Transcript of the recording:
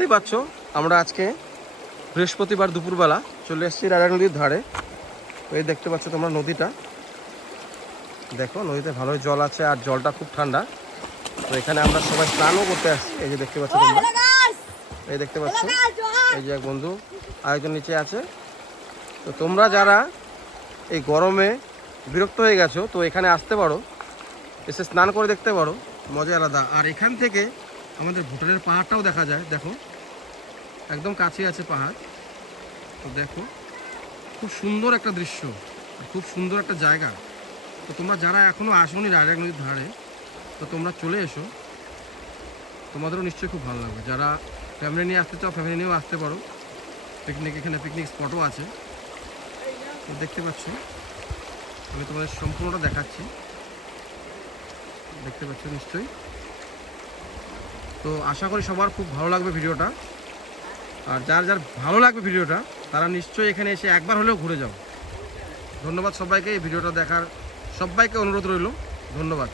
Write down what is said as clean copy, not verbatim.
দেখতেই পাচ্ছ আমরা আজকে বৃহস্পতিবার দুপুরবেলা চলে এসেছি রায়রা নদীর ধারে। এই দেখতে পাচ্ছ তোমরা নদীটা, দেখো নদীতে ভালোই জল আছে আর জলটা খুব ঠান্ডা। তো এখানে আমরা সবাই স্নানও করতে আসছি। এই যে দেখতে পাচ্ছ তোমরা, এই দেখতে পাচ্ছ এই যে এক বন্ধু আরেকজন নিচে আছে। তো তোমরা যারা এই গরমে বিরক্ত হয়ে গেছো তো এখানে আসতে পারো, এসে স্নান করে দেখতে পারো, মজা আলাদা। আর এখান থেকে আমাদের ভুটানের পাহাড়টাও দেখা যায়, দেখো একদম কাছে আছে পাহাড়। তো দেখো খুব সুন্দর একটা দৃশ্য, খুব সুন্দর একটা জায়গা। তো তোমরা যারা এখনও আসোনি রায়রা নদীর ধারে তো তোমরা চলে এসো, তোমাদেরও নিশ্চয়ই খুব ভালো লাগবে। যারা ফ্যামিলি নিয়ে আসতে চাও ফ্যামিলি নিয়েও আসতে পারো। পিকনিক, এখানে পিকনিক স্পটও আছে। তো দেখতে পাচ্ছ আমি তোমাদের সম্পূর্ণটা দেখাচ্ছি, দেখতে পাচ্ছ নিশ্চয়ই। তো আশা করি সবার খুব ভালো লাগবে ভিডিওটা। আর যার যার ভালো লাগবে ভিডিওটা তারা নিশ্চয়ই এখানে এসে একবার হলেও ঘুরে যাও। ধন্যবাদ সবাইকে এই ভিডিওটা দেখার, সবাইকে অনুরোধ রইল, ধন্যবাদ।